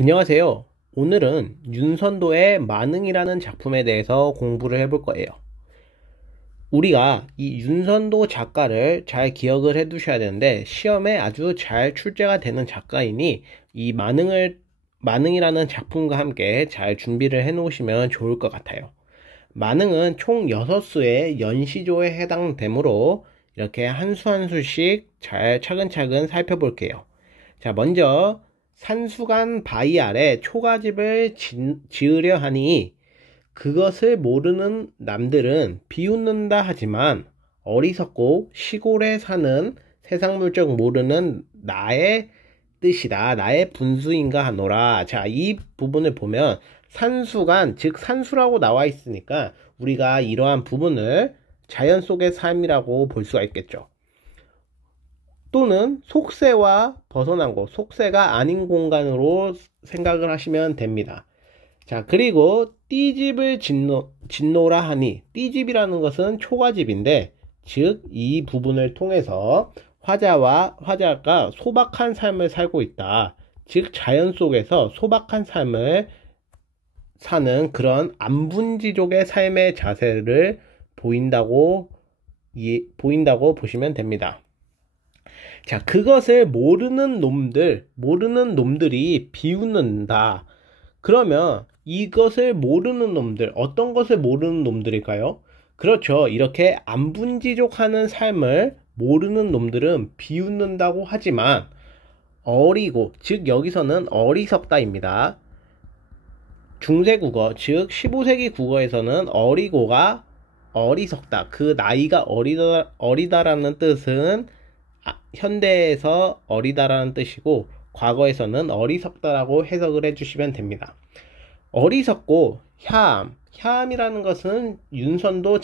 안녕하세요. 오늘은 윤선도의 만응이라는 작품에 대해서 공부를 해볼 거예요. 우리가 이 윤선도 작가를 잘 기억을 해 두셔야 되는데 시험에 아주 잘 출제가 되는 작가이니 이 만응이라는 작품과 함께 잘 준비를 해 놓으시면 좋을 것 같아요. 만응은 총 6수의 연시조에 해당되므로 이렇게 한 수 한 수씩 잘 차근차근 살펴볼게요. 자, 먼저 산수간 바위 아래 초가집을 지으려 하니 그것을 모르는 남들은 비웃는다 하지만 어리석고 시골에 사는 세상 물정 모르는 나의 뜻이다. 나의 분수인가 하노라. 자, 이 부분을 보면 산수간, 즉 산수라고 나와 있으니까 우리가 이러한 부분을 자연 속의 삶이라고 볼 수가 있겠죠. 또는 속세와 벗어난 곳, 속세가 아닌 공간으로 생각을 하시면 됩니다. 자, 그리고 띠집을 짓노라 하니, 띠집이라는 것은 초가집인데, 즉 이 부분을 통해서 화자가 소박한 삶을 살고 있다. 즉 자연 속에서 소박한 삶을 사는 그런 안분지족의 삶의 자세를 보인다고 보시면 됩니다. 자, 그것을 모르는 놈들이 비웃는다. 그러면 이것을 모르는 놈들, 어떤 것을 모르는 놈들일까요? 그렇죠. 이렇게 안분지족하는 삶을 모르는 놈들은 비웃는다고 하지만 어리고, 즉 여기서는 어리석다입니다. 중세국어, 즉 15세기 국어에서는 어리고가 어리석다. 그 나이가 어리다라는 뜻은 현대에서 어리다라는 뜻이고 과거에서는 어리석다라고 해석을 해주시면 됩니다. 어리석고 혀암이라는 것은 윤선도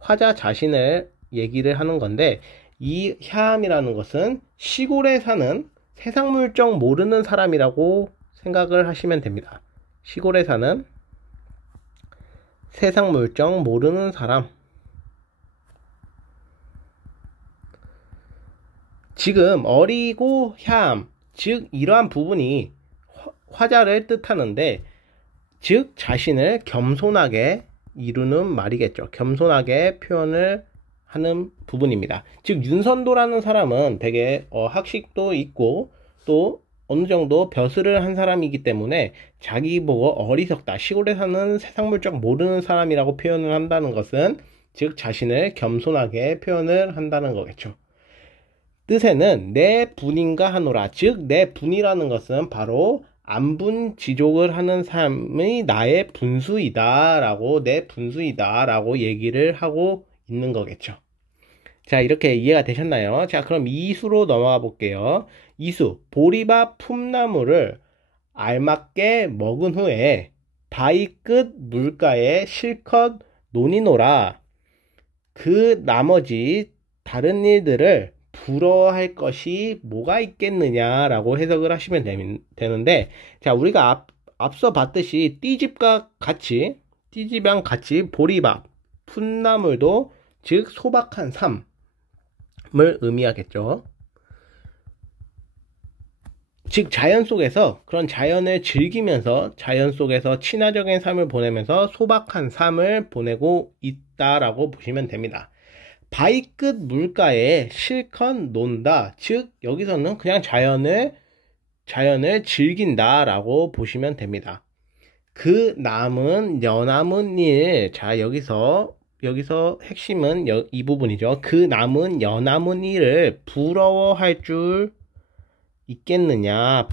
화자 자신을 얘기를 하는 건데 이 혀암이라는 것은 시골에 사는 세상 물정 모르는 사람이라고 생각을 하시면 됩니다. 시골에 사는 세상 물정 모르는 사람. 지금 어리고 혀암, 즉 이러한 부분이 화자를 뜻하는데 즉 자신을 겸손하게 이루는 말이겠죠. 겸손하게 표현을 하는 부분입니다. 즉 윤선도라는 사람은 되게 학식도 있고 또 어느 정도 벼슬을 한 사람이기 때문에 자기 보고 어리석다, 시골에 사는 세상 물정 모르는 사람이라고 표현을 한다는 것은 즉 자신을 겸손하게 표현을 한다는 거겠죠. 뜻에는 내 분인가 하노라. 즉 내 분이라는 것은 바로 안분지족을 하는 삶이 나의 분수이다 라고, 내 분수이다 라고 얘기를 하고 있는 거겠죠. 자, 이렇게 이해가 되셨나요? 자, 그럼 이수로 넘어가 볼게요. 이수, 보리밥 품나무를 알맞게 먹은 후에 바위 끝 물가에 실컷 논이노라. 그 나머지 다른 일들을 부러워할 것이 뭐가 있겠느냐라고 해석을 하시면 되는데, 자, 우리가 앞서 봤듯이 띠집이랑 같이 보리밥, 풋나물도 즉 소박한 삶을 의미하겠죠. 즉 자연 속에서 그런 자연을 즐기면서 자연 속에서 친화적인 삶을 보내면서 소박한 삶을 보내고 있다라고 보시면 됩니다. 바위 끝 물가에 실컷 논다. 즉 여기서는 그냥 자연을 즐긴다 라고 보시면 됩니다. 그 남은 여남은 일. 자, 여기서 핵심은 이 부분이죠. 그 남은 여남은 일을 부러워할 줄 있겠느냐.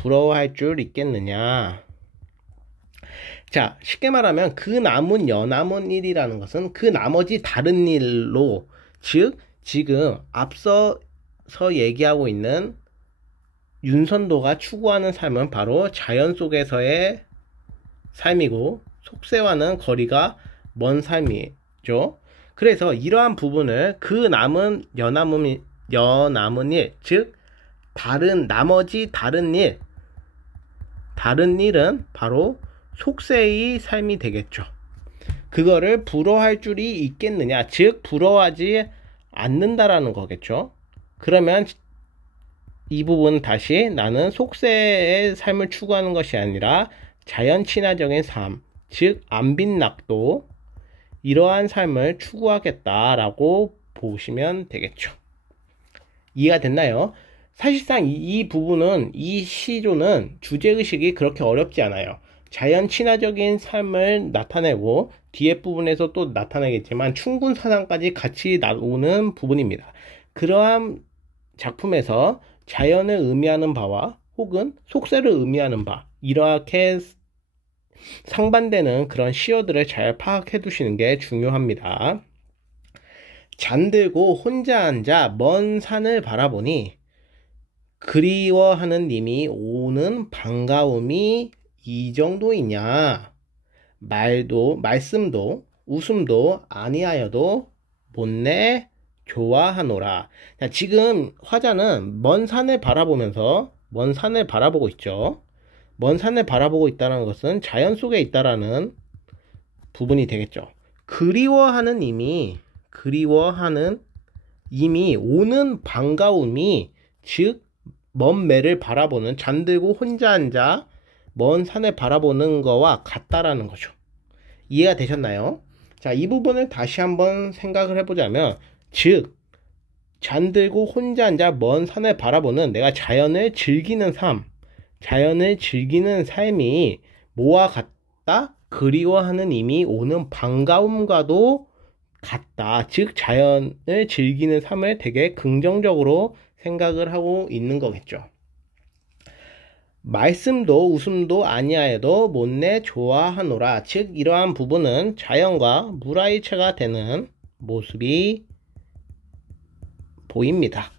자, 쉽게 말하면 그 남은 여남은 일이라는 것은 그 나머지 다른 일로, 즉 지금 앞서서 얘기하고 있는 윤선도가 추구하는 삶은 바로 자연 속에서의 삶이고 속세와는 거리가 먼 삶이죠. 그래서 이러한 부분을 그 남은 여남은 일, 즉 나머지 다른 일은 바로 속세의 삶이 되겠죠. 그거를 부러워할 줄이 있겠느냐, 즉 부러워하지 않는다라는 거겠죠. 그러면 이 부분 다시 나는 속세의 삶을 추구하는 것이 아니라 자연 친화적인 삶, 즉 안빈낙도 이러한 삶을 추구하겠다라고 보시면 되겠죠. 이해가 됐나요? 사실상 이 부분은 이 시조는 주제의식이 그렇게 어렵지 않아요. 자연 친화적인 삶을 나타내고 뒤에 부분에서 또 나타내겠지만 충군사상까지 같이 나오는 부분입니다. 그러한 작품에서 자연을 의미하는 바와 혹은 속세를 의미하는 바 이렇게 상반되는 그런 시어들을 잘 파악해 두시는 게 중요합니다. 잠들고 혼자 앉아 먼 산을 바라보니 그리워하는 님이 오는 반가움이 이 정도이냐. 말씀도 웃음도 아니하여도 못내 좋아하노라. 자, 지금 화자는 먼 산을 바라보면서 먼 산을 바라보고 있죠. 먼 산을 바라보고 있다는 것은 자연 속에 있다라는 부분이 되겠죠. 그리워하는 이미 오는 반가움이 즉 먼 매를 바라보는 잠들고 혼자 앉아 먼 산을 바라보는 거와 같다라는 거죠. 이해가 되셨나요? 자, 이 부분을 다시 한번 생각을 해보자면 즉 잠들고 혼자 앉아 먼 산을 바라보는 내가 자연을 즐기는 삶이 뭐와 같다? 그리워하는 이미 오는 반가움과도 같다. 즉 자연을 즐기는 삶을 되게 긍정적으로 생각을 하고 있는 거겠죠. 말씀도 웃음도 아니하여도 못내 좋아하노라. 즉 이러한 부분은 자연과 물화일체가 되는 모습이 보입니다.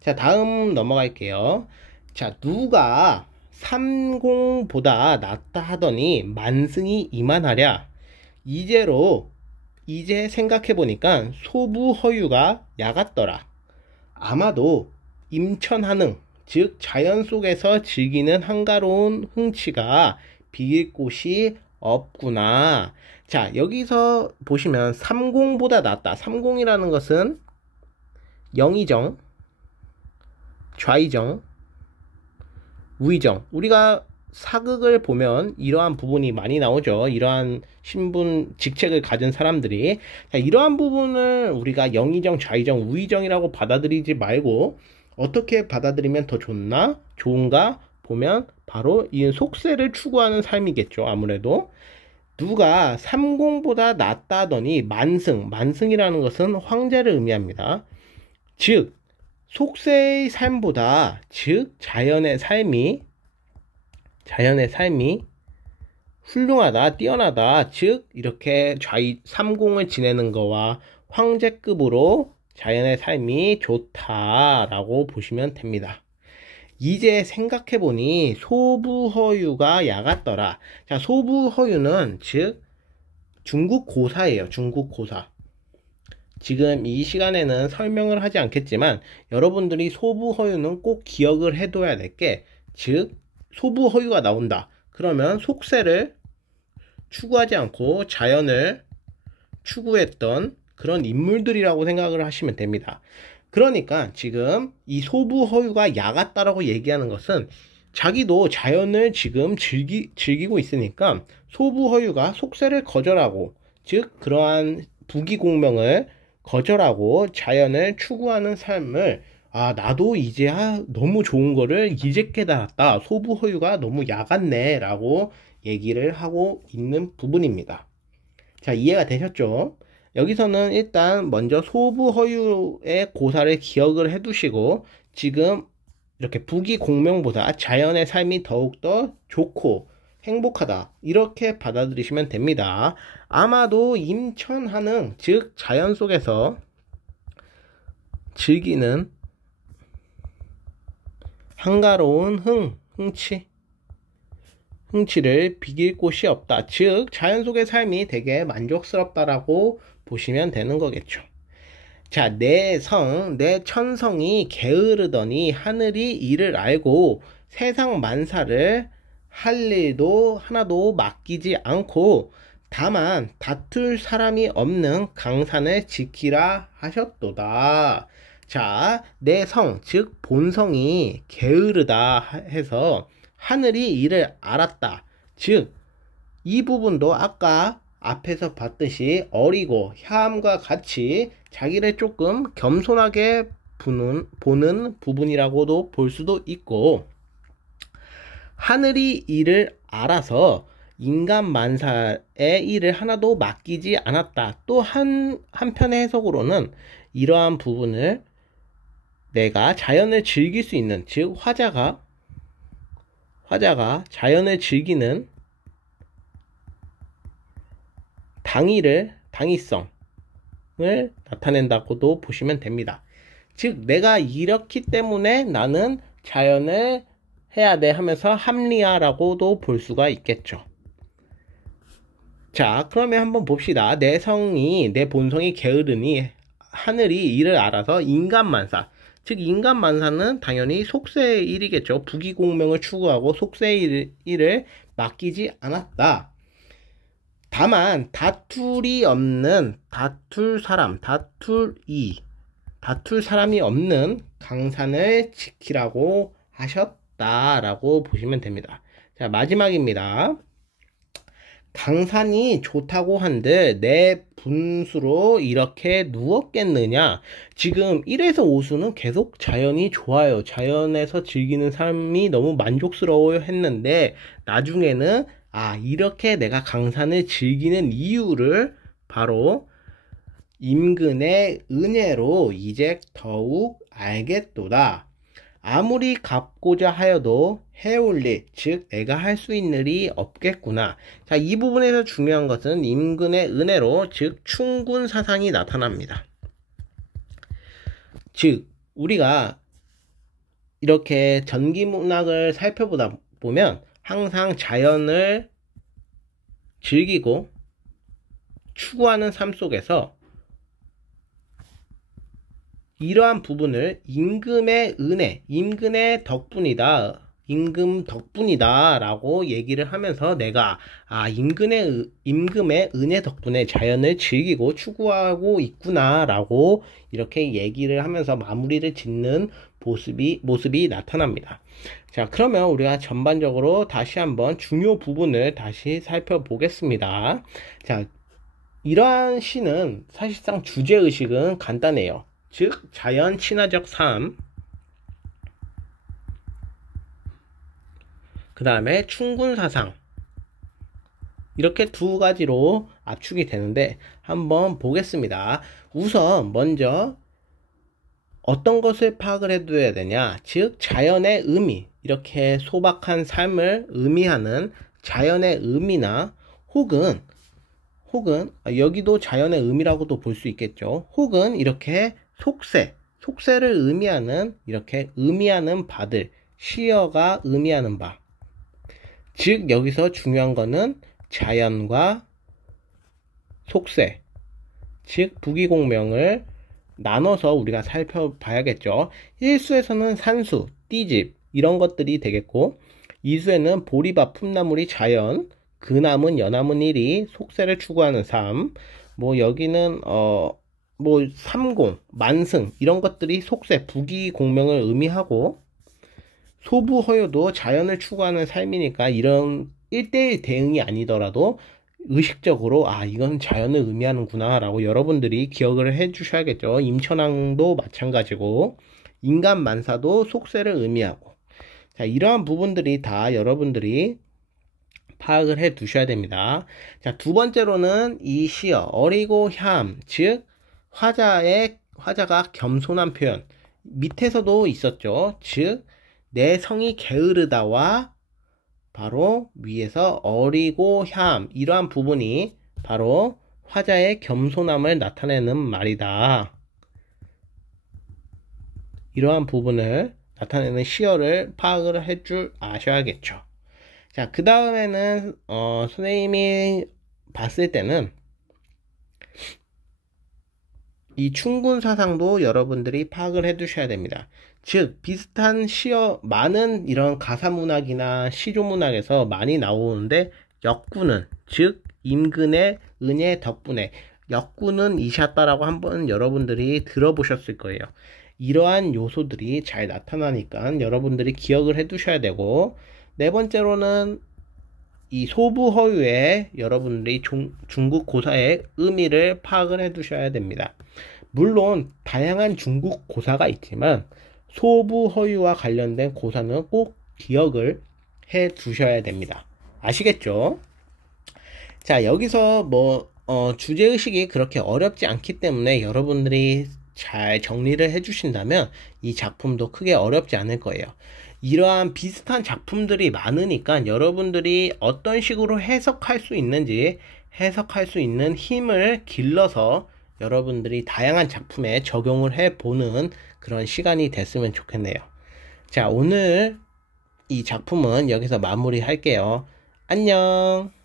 자, 다음 넘어갈게요. 자, 누가 삼공보다 낫다 하더니 만승이 이만하랴. 이제 생각해보니까 소부허유가 야같더라. 아마도 임천한흥, 즉 자연 속에서 즐기는 한가로운 흥치가 비길 곳이 없구나. 자, 여기서 보시면 삼공보다 낫다. 삼공이라는 것은 영의정, 좌의정, 우의정. 우리가 사극을 보면 이러한 부분이 많이 나오죠. 이러한 신분, 직책을 가진 사람들이. 자, 이러한 부분을 우리가 영의정, 좌의정, 우의정이라고 받아들이지 말고 어떻게 받아들이면 더 좋은가 보면 바로 이 속세를 추구하는 삶이겠죠. 아무래도 누가 삼공보다 낫다더니 만승이라는 것은 황제를 의미합니다. 즉 속세의 삶보다 즉 자연의 삶이 훌륭하다, 뛰어나다, 즉 이렇게 삼공을 지내는 거와 황제급으로 자연의 삶이 좋다라고 보시면 됩니다. 이제 생각해보니 소부허유가 야같더라. 자, 소부허유는 즉 중국 고사예요. 중국 고사. 지금 이 시간에는 설명을 하지 않겠지만 여러분들이 소부허유는 꼭 기억을 해둬야 될 게 즉 소부허유가 나온다. 그러면 속세를 추구하지 않고 자연을 추구했던 그런 인물들이라고 생각을 하시면 됩니다. 그러니까 지금 이 소부허유가 야같다라고 얘기하는 것은 자기도 자연을 지금 즐기고 있으니까 소부허유가 속세를 거절하고 즉 그러한 부귀공명을 거절하고 자연을 추구하는 삶을 나도 이제 너무 좋은 거를 이제 깨달았다. 소부허유가 너무 야같네 라고 얘기를 하고 있는 부분입니다. 자, 이해가 되셨죠? 여기서는 일단 먼저 소부허유의 고사를 기억을 해두시고 지금 이렇게 부귀공명보다 자연의 삶이 더욱더 좋고 행복하다 이렇게 받아들이시면 됩니다. 아마도 임천한흥 즉 자연 속에서 즐기는 한가로운 흥치를 비길 곳이 없다. 즉 자연 속의 삶이 되게 만족스럽다라고 보시면 되는 거겠죠. 자, 내 천성이 게으르더니 하늘이 이를 알고 세상 만사를 할 일도 하나도 맡기지 않고 다만 다툴 사람이 없는 강산을 지키라 하셨도다. 자, 내 성, 즉 본성이 게으르다 해서 하늘이 이를 알았다. 즉, 이 부분도 아까 앞에서 봤듯이 어리고 혐과 같이 자기를 조금 겸손하게 보는 부분이라고도 볼 수도 있고, 하늘이 이를 알아서 인간 만사의 일을 하나도 맡기지 않았다. 또 한편의 해석으로는 이러한 부분을 내가 자연을 즐길 수 있는, 즉 화자가 자연을 즐기는 당위성을 나타낸다고도 보시면 됩니다. 즉 내가 이렇기 때문에 나는 자연을 해야 돼 하면서 합리화라고도 볼 수가 있겠죠. 자, 그러면 한번 봅시다. 내 본성이 게으르니 하늘이 이를 알아서 인간만사, 즉 인간만사는 당연히 속세의 일이겠죠. 부귀공명을 추구하고 속세의 일을 맡기지 않았다. 다만 다툴 사람이 없는 강산을 지키라고 하셨다라고 보시면 됩니다. 자, 마지막입니다. 강산이 좋다고 한들 내 분수로 이렇게 누웠겠느냐. 지금 1에서 5수는 계속 자연이 좋아요, 자연에서 즐기는 삶이 너무 만족스러워요 했는데, 나중에는 이렇게 내가 강산을 즐기는 이유를 바로 임근의 은혜로 이제 더욱 알겠도다. 아무리 갚고자 하여도 해올 일, 즉 내가 할 수 있는 일이 없겠구나. 자, 이 부분에서 중요한 것은 임근의 은혜로, 즉 충군 사상이 나타납니다. 즉 우리가 이렇게 전기문학을 살펴보다 보면 항상 자연을 즐기고 추구하는 삶 속에서 이러한 부분을 임금의 은혜, 임금의 덕분이다, 임금 덕분이다 라고 얘기를 하면서 내가 임금의 은혜 덕분에 자연을 즐기고 추구하고 있구나 라고 이렇게 얘기를 하면서 마무리를 짓는 모습이 나타납니다. 자, 그러면 우리가 전반적으로 다시 한번 중요 부분을 다시 살펴보겠습니다. 자, 이러한 시는 사실상 주제의식은 간단해요. 즉 자연 친화적 삶, 그 다음에 충군사상, 이렇게 두 가지로 압축이 되는데 한번 보겠습니다. 우선 먼저 어떤 것을 파악을 해둬야 되냐, 즉 자연의 의미, 이렇게 소박한 삶을 의미하는 자연의 의미나 혹은 여기도 자연의 의미라고도 볼 수 있겠죠. 혹은 이렇게 속세를 의미하는 바들, 시어가 의미하는 바, 즉 여기서 중요한 거는 자연과 속세, 즉 부귀공명을 나눠서 우리가 살펴봐야겠죠. 1수에서는 산수, 띠집 이런 것들이 되겠고, 2수에는 보리밥, 품나물이 자연, 그남은 연남은 일이 속세를 추구하는 삶, 여기는 삼공, 만승 이런 것들이 속세, 부귀공명을 의미하고, 소부허요도 자연을 추구하는 삶이니까 이런 1대1 대응이 아니더라도 의식적으로 이건 자연을 의미하는구나 라고 여러분들이 기억을 해 주셔야겠죠. 임천왕도 마찬가지고 인간 만사도 속세를 의미하고, 자, 이러한 부분들이 다 여러분들이 파악을 해 두셔야 됩니다. 자, 두 번째로는 이 시어 어리고 얌, 즉 화자가 겸손한 표현, 밑에서도 있었죠. 즉 내 성이 게으르다와 바로 위에서 어리고 얌, 이러한 부분이 바로 화자의 겸손함을 나타내는 말이다. 이러한 부분을 나타내는 시어를 파악을 해 줄 아셔야겠죠. 자, 그 다음에는 선생님이 봤을 때는 이 충군 사상도 여러분들이 파악을 해 두셔야 됩니다. 즉 비슷한 많은 이런 가사문학이나 시조문학에서 많이 나오는데, 역구는, 즉 임근의 은혜 덕분에, 역구는 이셨다라고 한번 여러분들이 들어보셨을 거예요. 이러한 요소들이 잘 나타나니까 여러분들이 기억을 해 두셔야 되고, 네 번째로는 이 소부 허유에 여러분들이 중국 고사의 의미를 파악을 해 두셔야 됩니다. 물론 다양한 중국 고사가 있지만 소부 허유와 관련된 고사는 꼭 기억을 해 두셔야 됩니다. 아시겠죠? 자, 여기서 주제의식이 그렇게 어렵지 않기 때문에 여러분들이 잘 정리를 해 주신다면 이 작품도 크게 어렵지 않을 거예요. 이러한 비슷한 작품들이 많으니까 여러분들이 어떤 식으로 해석할 수 있는지, 해석할 수 있는 힘을 길러서 여러분들이 다양한 작품에 적용을 해 보는 그런 시간이 됐으면 좋겠네요. 자, 오늘 이 작품은 여기서 마무리 할게요. 안녕.